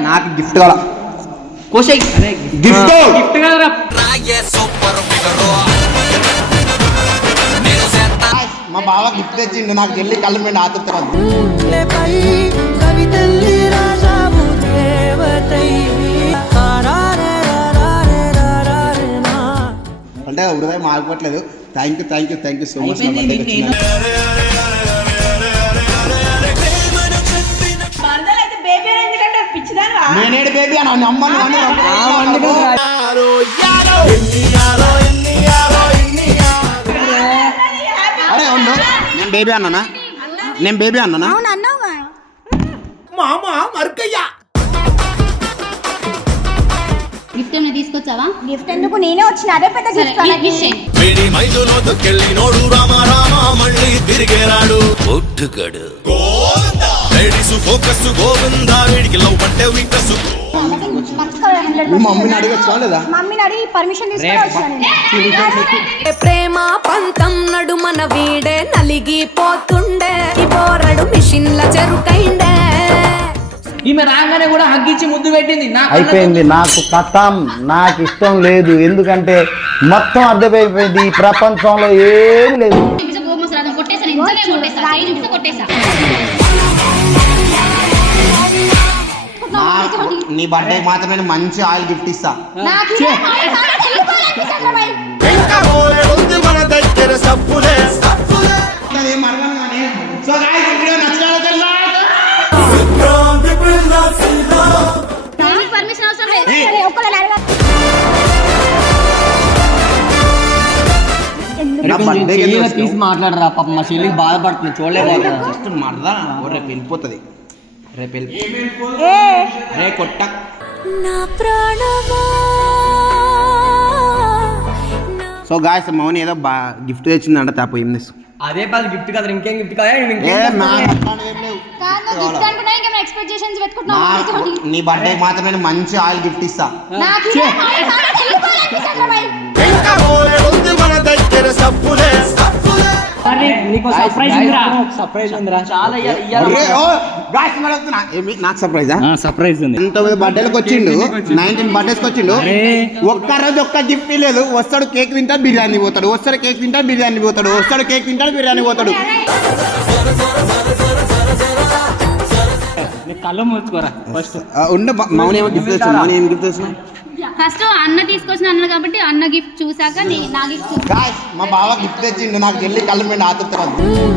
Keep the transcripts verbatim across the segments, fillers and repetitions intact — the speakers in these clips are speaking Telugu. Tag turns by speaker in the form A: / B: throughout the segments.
A: నాకు గిఫ్ట్ కావాలా కోసేయ్ గిఫ్ట్ గిఫ్ట్ కావాలా మా బావ గిఫ్ట్ తెచ్చిండు నాకు చెల్లి కళ్ళు మీద ఆతుతారు అంటే హృదయం మారిపోవట్లేదు thank you thank you thank you so much నేనేడు బేబీ అని అమ్మను అరే ఉండు నేను బేబీ అన్నానా నేను బేబీ అన్నానా మామ మరుకయ్యా
B: గిఫ్ట్ ఏమైనా తీసుకొచ్చావా?
C: గిఫ్ట్ ఎందుకు నేనే వచ్చిన అదే పెద్ద గిఫ్ట్
D: వేడి మైదులో దొక్కెళ్ళి నోడు రామ రామ మళ్ళీ తిరిగేరాడు ఒట్టుగడు గోవిందా లేడీస్ ఫోకస్ గోవిందా వీడికి లవ్ పట్టే వీకస్
A: మమ్మీని అడగొచ్చా లేదా
C: మమ్మీని అడిగి పర్మిషన్ తీసుకొని
E: ప్రేమ పంతం నడుమన వీడే నలిగిపోతుండే ఈ బోరడు మిషన్ల చెరుకైండే
F: ఈమె రాగానే కూడా హగ్గిచ్చి ముద్దు పెట్టింది
G: అయిపోయింది నాకు కథం నాకు ఇష్టం లేదు ఎందుకంటే మొత్తం అర్థమైపోయింది ఈ ప్రపంచంలో ఏం లేదు
A: నీ బర్త్డే మాత్రమే మంచి ఆయిల్ గిఫ్ట్ ఇస్తా
F: తీసి మాట్లాడరా పాప మా చెల్లికి బాధపడుతుంది చూడలేదు
A: జస్ట్ మరదా రేపు వెళ్ళిపోతుంది రేపు వెళ్ళిపో రే కొట్ట సో గాయస్ మౌని ఏదో బా గిఫ్ట్ తెచ్చిందంట తాపు ఏం తెచ్చు
F: అదే పాలు గిఫ్ట్ కదా ఇంకేం గిఫ్ట్ కదా
A: నీ బర్త్డే మాత్రమే మంచి ఆయిల్ గిఫ్ట్ ఇస్తా నాకు సర్ప్రైజ్
F: సర్ప్రైజ్ ఉంది
A: తొమ్మిది బర్త్డేలకు వచ్చిండు నైన్టీన్ బర్త్డేస్కి వచ్చిండు ఒక్క రోజు ఒక్క గిఫ్ట్ లేదు వస్తాడు కేక్ తింటాడు బిర్యానీ పోతాడు వస్తాడు కేక్ తింటాడు బిర్యానీ పోతాడు వస్తాడు కేక్ తింటాడు బిర్యానీ పోతాడు
F: కళ్ళు మూసుకోరా ఫస్ట్
A: ఉండ మౌని ఏమో గిఫ్ట్ తెచ్చిన మౌని ఏం గిఫ్ట్ తెచ్చిన
B: ఫస్ట్ అన్న తీసుకొచ్చిన అన్న కాబట్టి అన్న గిఫ్ట్ చూసాక నా గిఫ్ట్
A: గాయ్స్ మా బావ గిఫ్ట్ తెచ్చిండు నాకు చెల్లి కళ్ళు మీద ఆతుతారు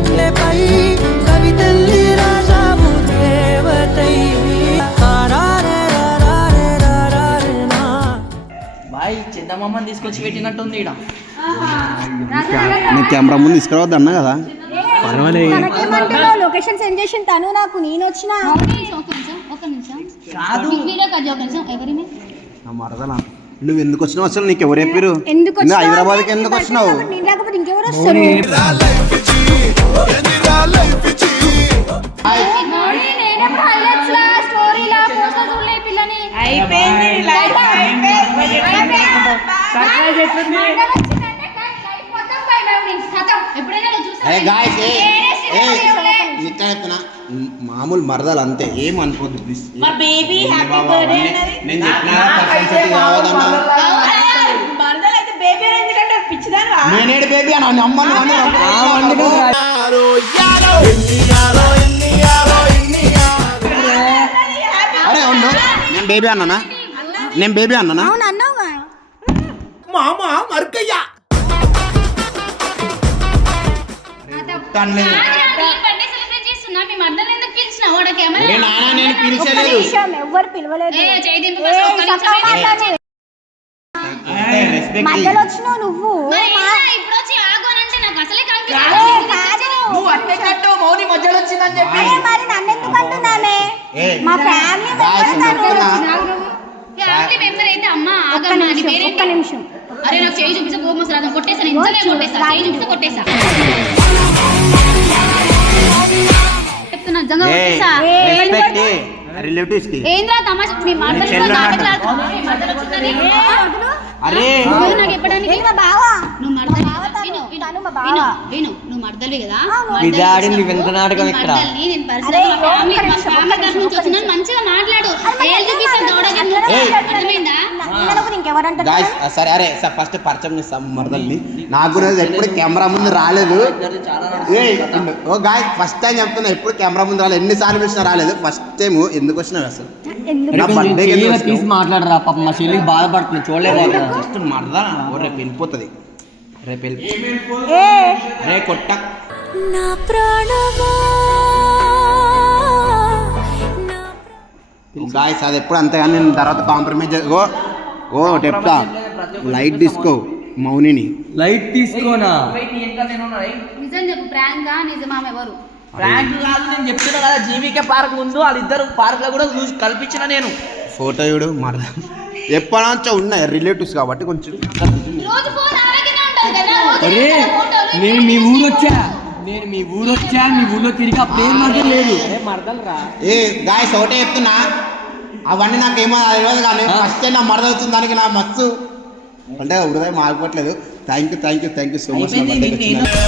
F: బాయ్ చిన్నమ్మని తీసుకొచ్చి పెట్టినట్టుంది ఈడ
A: కెమెరా ముందు తీసుకురావద్దు అన్నా కదా
C: లొకేషన్ సెండ్ చేసిన తను నాకు నేను వచ్చిన
B: ఒక నిమిషం వీడియో కట్ చేయ ఎవరి
A: నువ్వు ఎందుకు వచ్చినావు అసలు నీకు ఎవరు చెప్పారు హైదరాబాద్కి ఎందుకు వచ్చినావు
C: ఇంకెవరు వస్తారు
A: మామూలు మరదలు అంతే ఏం అనుకోద్దు ప్లీజ్ నేనేడు బేబీ అని అమ్మను అరే ఉండు నేను బేబీ అన్నానా నేను బేబీ అన్నానా మామ మరుకయ్యా
C: ఎవరు పిలవలేదు మధ్యలో వచ్చినావు నువ్వు మరి నన్ను ఎందుకు అంటున్నానే మా ఫ్యామిలీ
B: మెంబర్ అయితే అమ్మ
C: ఒక్క నిమిషం
B: అరే నాకు చేయి చూపిస్తే కోపం వస్తుంది కొట్టేసాను ఇంతనే కొట్టేసా చేయి చూపిస్తే కొట్టేసా చెప్తున్నా నిజంగా కొట్టేసా
A: రిలేటివ్స్ కి
B: ఏంద్రా తమాషా మీ మాటలు నాటకాలు ఆడుతున్నావు మీ మాటలు వచ్చిందని
A: అరే
B: నాకు చెప్పడానికి
C: మా బావా
B: నువ్వు మర్దలు విను విను విను నువ్వు మర్దలివి కదా
F: ఇది ఆడింది వింత నాటకం ఇక్కడ
B: మర్దల్ని నేను పర్సనల్ ఫ్యామిలీ మా ఫ్యామిలీ తరఫు నుంచి వచ్చినాను మంచిగా మాట్లాడు ఏళ్ళకి
C: ఎవరంటారు
A: గాయస్ సరే అరే సార్ ఫస్ట్ పరిచయం చేస్తాం మరదల్ని నాకు కూడా ఎప్పుడు కెమెరా ముందు రాలేదు ఏయ్, ఓ గాయస్ ఫస్ట్ టైం చెప్తున్నా ఎప్పుడు కెమెరా ముందు రాలేదు ఎన్నిసార్లు వచ్చినా రాలేదు ఫస్ట్ టైం ఎందుకు వచ్చినావు అసలు
C: ఎందుకు
A: నా బర్త్డేకి ఎందుకు
F: తీసి
A: వచ్చినావు?
F: మాట్లాడరా పాప మా చెల్లికి బాధపడుతుంది చూడలేదు
A: జస్ట్ మరదా ఓ రేపు వెళ్ళిపోతుంది రేపు వెళ్ళి
C: ఏ
A: రే కొట్ట
E: నా ప్రాణమా
A: గాయస్ అది ఎప్పుడు అంతేగాని నేను తర్వాత కాంప్రమైజ్ ఓ ఓ చెప్తా లైట్ తీసుకో మౌనిని
F: లైట్ తీసుకోనా
B: నిజం చెప్పు ప్రాంక్ నిజమా ఎవరు
F: ప్రాంక్ కాదు నేను చెప్తున్నా కదా జీవికే పార్క్ ముందు వాళ్ళిద్దరు పార్క్ లో కూడా చూసి కల్పించిన నేను
A: ఫోటో చూడు మరద ఎప్పటినుంచో ఉన్నాయి రిలేటివ్స్ కాబట్టి కొంచెం
B: రోజు ఫోన్ ఆడగానే ఉంటది కదా రోజు
F: అరే
B: ఎక్కడ ఫోటోలు,
F: నేను మీ ఊరు వచ్చా నేను మీ ఊరు వచ్చా మీ ఊర్లో తిరిగి అప్పుడు ఏం మాత్రం లేదు
A: ఏ గాయస్ ఒకటే చెప్తున్నా అవన్నీ నాకు ఏమో తెలియదు కానీ ఫస్ట్ టైం నా మరద వచ్చిన దానికి నా మస్తు అంటే హృదయం మారిపోవట్లేదు thank you thank you thank you so much నా బర్త్డేకి వచ్చినందుకు.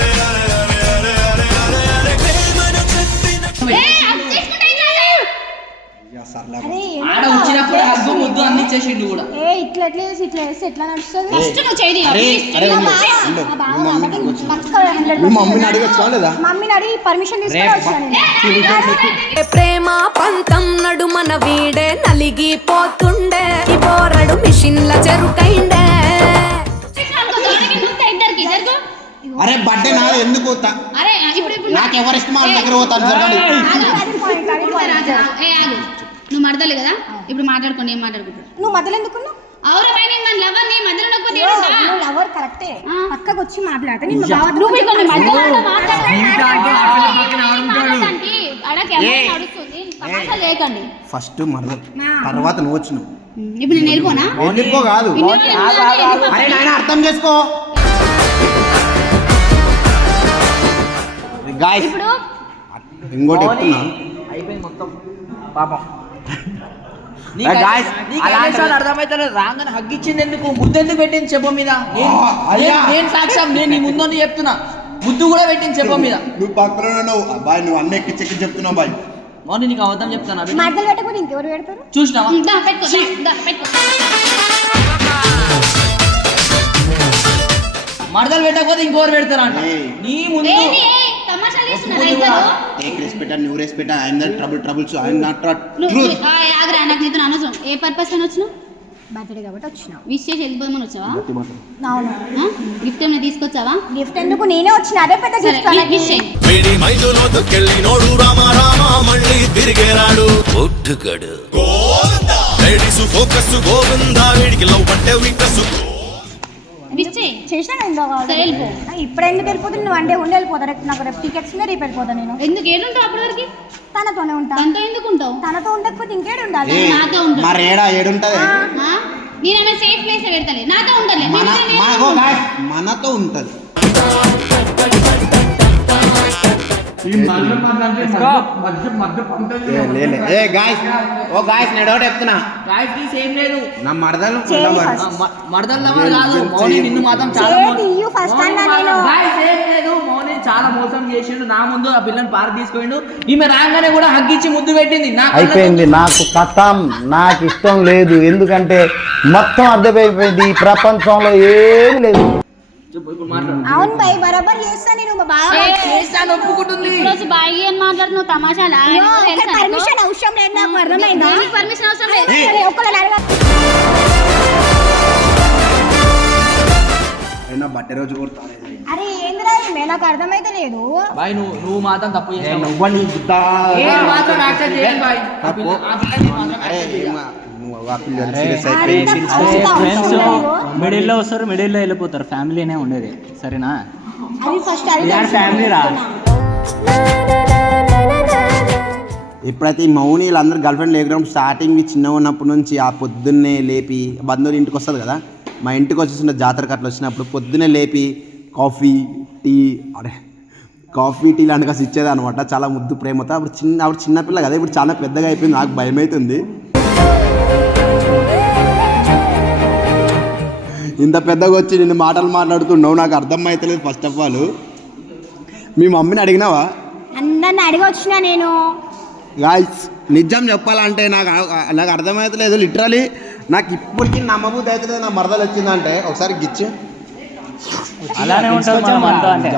B: ఏ, hug చేసుకుంటే ఏం కాదు.
A: యా, సర్లే.
C: అరే
F: ఆడ వచ్చినప్పుడు హగ్గు ముద్దు అన్ని ఇచ్చేసిండు కూడా
C: ఏ ఇట్లా ఎట్లా చేసి ఇట్లా చేస్తే ఎట్లా నడుస్తుంది
B: ఫస్ట్ నువ్వు చేయి
A: అరే అరే ఉండు, ఉండు. మీ మమ్మీని అడగొచ్చు. మీ మమ్మీని అడగొచ్చా లేదా
C: మమ్మీని అడిగి పర్మిషన్ తీసుకొని వచ్చాను నేను.
E: ప్రేమ పంతం నడుమన వీడే నలిగిపోతుండే ఈ బోరడు మిషన్ల చెరుకైండే
B: ఇద్దరికి ఇద్దరు
A: అరే బర్త్డే నాది ఎందుకు పోతా
B: అరే ఇప్పుడు ఇప్పుడు
A: నాకు ఎవరు ఇష్టమో వాళ్ళ దగ్గర పోతాను జరగండి
C: అది point, అది point.
B: ఏ ఆగు నువ్వు మడతలే కదా ఇప్పుడు మాట్లాడుకోండి ఏం మాట్లాడుకుంటారు
C: నువ్వు మధ్యలో ఎందుకున్నావు
B: అవురా పైన మన లవర్ నీ మధ్యలో ఉండకపోతే
C: ఓ,
B: ఏడుంటా?
C: నువ్వు లవర్ కరెక్టే
B: ఆ.
C: పక్కకు వచ్చి మాట్లాడతా నేను బావ
B: నువ్వు ఇక్కడ మధ్యలో మాట్లాడకండి.
F: జీవితానికి అసలు పక్కన ఆడుంటాడు.
B: మాట్లాడటానికి ఆడ కెమెరా నడుస్తుంది తమాషా లేకండి
A: ఫస్ట్ మరద తర్వాత నువ్వు వచ్చినావు
B: ఇప్పుడు నేను వెళ్ళిపోనా
A: వెళ్ళిపో కాదు
B: ఇన్ని రోజులు ఎందుకు వెళ్ళిపో-
A: అరే నాయన అర్థం చేసుకో గాయస్
B: ఇప్పుడు
A: ఇంకోటి చెప్తున్నా
F: అయిపోయింది మొత్తం పాపం
A: ఏ guys, అలాంటి-
F: అర్థమైతే రాగానే హగ్గిచ్చింది ఎందుకు ముద్దు ఎందుకు పెట్టింది చెప్ప మీద నేను-
A: ఆ, అయ్యా.
F: నేను- నేను సాక్ష్యం నేను నీ ముందు చెప్తున్నా ముద్దు కూడా పెట్టింది చెప్ప మీద
A: నువ్వు పక్కన ఉన్నావు అబ్బాయి నువ్వు అన్నీ ఎక్కి చెక్కి చెప్తున్నావు బాయ్
F: మౌని నీకు అవతం చెప్తాను అభి.
C: మధ్యలో పెట్టకపోతే ఇంకెవరు పెడతారు
F: చూసినావా
B: దా, పెట్టుకో దా, దా, పెట్టుకో
F: మడతలు పెట్టకపోతే ఇంకోరు పెడతారంట
A: ఏయ్.
F: నీ ముందు
B: ఏది ఏ తమాషాలు చేస్తున్నారా ఇద్దరు
A: take respect and new respect I'm the trouble troubles I'm not
B: నువ్వు
A: ట్రూత్
B: ఆ, ఆగురా నాకు నీతో అనవసరం ఏ పర్పస్ అని వచ్చినావు
C: బర్త్డే కాబట్టి వచ్చినావు
B: విష్ చేసి వెళ్ళిపోదామని వచ్చావా
C: అవును
B: గిఫ్ట్ ఏమైనా తీసుకొచ్చావా
C: గిఫ్ట్ ఎందుకు నేనే వచ్చిన అదే పెద్ద
B: సరే
C: గిఫ్ట్
B: విష్ చేయి
D: వీడి మైదులోకెళ్ళినోడు రామ రామ మళ్ళీ తిరిగేరాడు ఒట్టుకడు లేడీసు ఫోకస్ గోవిందా వీడికి లవ్ అంటే వీకస్
B: విష్ చేయి
C: చేసినా నేను
B: సరే, వెళ్ళిపో.
C: ఇప్పుడు ఎందుకు వెళ్ళిపోతుంది నువ్వు అంటే ఉండి వెళ్ళిపోతా రేపు నాకు రేపు టికెట్స్ ఉన్నాయి రేపు వెళ్ళిపోతా నేను
B: ఎందుకు ఏడుంటావు అప్పటి వరకు
C: తనతోనే ఉంటా
B: తనతో ఎందుకు ఉంటావు
C: తనతో ఉండకపోతే ఇంకేడు ఉండాలి
A: ఏ
B: నాతో ఉంటాడు.
A: మరి ఏడా ఏడుంటది
B: ఆ? నేనేమైనా సేఫ్ ప్లేస్ పెడతలే నాతో ఉండలే
A: మన మనకు guys, మనతో ఉంటది ఏ, లేలే. ఏ గాయస్ ఓ గాయస్ నేను ఒకటి చెప్తున్నా
F: గాయస్ సేమ్ లేదు
A: నా మరదలు
C: చేయి
A: ఉండవు.
C: first.
F: మడతలు లవర్ కాదు మౌని నిన్ను మాత్రం చాలా
C: చేయి
F: మోసం-
C: తీయు first అన్నా నేను.
F: గాయస్ ఏం లేదు మౌని చాలా మోసం చేసిండు నా ముందు ఆ పిల్లని పార్క్ తీసుకెళ్ళిండు ఈమె రాగానే కూడా హగ్గిచ్చి ముద్దు పెట్టింది నా కళ్ళతో-
G: అయిపోయింది నాకు కథం నాకు ఇష్టం లేదు ఎందుకంటే మొత్తం అర్థమైపోయింది ఈ ప్రపంచంలో ఏమీ లేదు
F: చెప్పు ఇప్పుడు మాట్లాడు
C: అవును భయ్ బరాబర్ చేస్తా నేను మా బావ
F: చేస్తాను ఒప్పుకుంటుంది
B: రోజు బాయి అని మాట్లాడుతున్నావు తమాషాలా
C: పర్మిషన్ అవసరం లేదు నాకు అర్థమైందా
B: పర్మిషన్ అవసరం లేదు
C: ఒక్కళ్ళు అడగ
A: అయినా బర్త్డే రోజు కొడతాను
C: అరే ఏందిరా ఈమె? నాకు అర్థమైతే లేదు
F: బాయ్ నువ్వు నువ్వు మాత్రం తప్పు చేసావు
A: నువ్వని
F: నేను మాత్రం యాక్సెప్ట్ చేయను బాయ్ ఆ పిల్ల- ఆ పిల్లని మాత్రం
A: అరే
F: యాక్సెప్ట్ చేయను.
A: ఏమా, నువ్వు ఆ పిల్ల serious అయిపోయింది.
C: అంత అవసరం
H: ఫ్రెండ్స్
C: లేదు.
H: మిడిల్లో వస్తారు మిడిల్లో వెళ్ళిపోతారు ఫ్యామిలీనే ఉండేది సరేనా
C: అది ఫస్ట్ అది
H: యార్ ఫ్యామిలీ రా
A: ఎప్పుడైతే ఈ మౌని వీళ్ళందరూ గర్ల్ ఫ్రెండ్ లేకుండా స్టార్టింగ్ చిన్నగా ఉన్నప్పటి నుంచి ఆ పొద్దున్నే లేపి బంధువులు ఇంటికి వస్తుంది కదా మా ఇంటికి వచ్చేసిన జాతరకు అట్లా వచ్చినప్పుడు పొద్దున్నే లేపి కాఫీ టీ అరే కాఫీ టీ లాంటి కాసి ఇచ్చేది అనమాట చాలా ముద్దు ప్రేమతో అప్పుడు చిన్న అప్పుడు చిన్నపిల్ల కదా ఇప్పుడు చాలా పెద్దగా అయిపోయింది నాకు భయం అవుతుంది ఇంత పెద్దగా వచ్చి నిన్ను మాటలు మాట్లాడుతున్నావు నాకు అర్థం అవుతలేదు ఫస్ట్ ఆఫ్ ఆల్ మీ మమ్మీని అడిగినావా
C: అందరిని అడిగి వచ్చిన నేను
A: గాయస్ నిజం చెప్పాలంటే నాకు నాకు అర్థమవుతలేదు లిటరలీ నాకు ఇప్పటికీ నమ్మబుద్ధి అవుతుంది నా మరదలు వచ్చిందంటే ఒకసారి గిచ్చు
H: అలానే ఉంటుంది మనం అంతా అంటే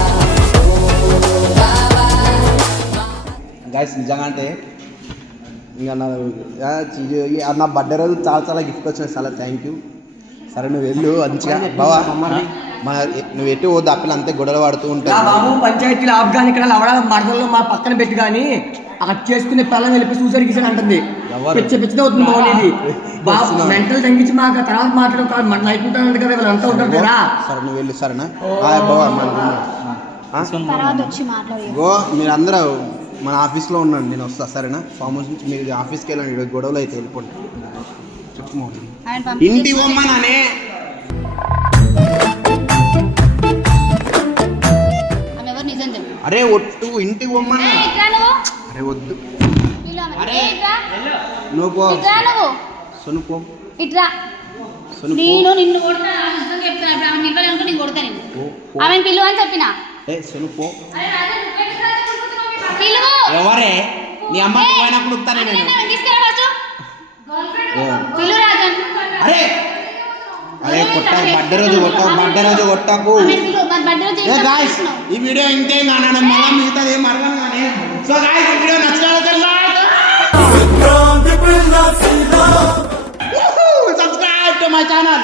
A: గైస్ నిజంగా అంటే ఇంకా నా ఆ, చి- ఆ, నా బర్త్డే రోజు చాలా చాలా గిఫ్ట్ వచ్చినాయి చాలా థ్యాంక్ యూ సరే నువ్వు వెళ్ళు మంచిగా బావా మన నువ్వు ఎటు పోద్దు ఆ పిల్ల అంతే గొడవలు పడుతూ
I: నా
A: ఉంటాయి
I: బాబు పంచాయతీలు ఆఫ్ఘనిక్కడ లవడ మడతల్లో మా పక్కన పెట్టి కానీ అక్కడ చేసుకునే పిల్లలు వెళ్ళి చూసారు గీసారు అంటుంది
A: ఎవరు?
I: పిచ్చ పిచ్చదే అవుతుంది బాబు ఇది బాబు
A: వస్తున్నా.
I: మెంటల్ తగ్గించి మాకు ఆ తర్వాత మాట్లాడడం కాదు మన లైఫ్ ఉంటానంట కదా వీళ్ళంతా ఉంటారు కదా
A: సరే నువ్వు వెళ్ళు సరేనా హాయ్ బావా మన
C: తర్వాత వచ్చి మాట్లాడి
A: గో మీరు అందరూ మన ఆఫీస్లో ఉండండి నేను వస్తా సరేనా ఫామ్ హౌస్ నుంచి మీరు ఆఫీస్కి వెళ్ళండి ఇక్కడ గొడవలు అయితే వెళ్ళిపోండి చెప్పు మౌని.
B: ఆయన పంపించేసి
A: ఇంటి బొమ్మ నానే
B: ఆమె ఎవరు నిజం చెప్పు
A: అరే ఒట్టు ఇంటి బొమ్మ
B: ఏయ్, ఇట్రా నువ్వు
A: అరే వద్దు
B: పిలు ఆమె.
A: అరే.
B: ఏయ్, ఇట్రా.
A: నువ్వు పో
B: ఇట్రా నువ్వు
A: సొను పో
B: ఇట్రా
A: సొను పో
B: నేను నిన్ను కొడతా నిజం చెప్తున్నా ఇప్పుడు ఆమె నిలవలేనుకో నేను కొడతా నేను
A: పో, పో.
B: ఆమెను పిలు అని చెప్పిన
A: ఏ సొను పో
B: అరే రాజా, నువ్వెందుకు రాజా కొడుకుతున్నావు? పిలువు.
A: ఎవరే నీ అమ్మ
B: ఏయ్,
A: పోయినప్పుడు వస్తానే
B: అట్లనే
A: నేను
B: ఆమెను తీసుకురా ఫస్ట్. పిలు రాజా.
A: అరే అరే కొట్టాకు బర్త్డే రోజు కొట్టాకు బర్త్డే రోజు కొట్టాకు
B: ఆమెను పిలు. మరి బర్త్డే రోజు
A: ఏ
B: ఏం
A: గాయ్స్
B: చేస్తున్నావు?
A: ఈ వీడియో ఇంతే కానా మళ్ళీ మిగతా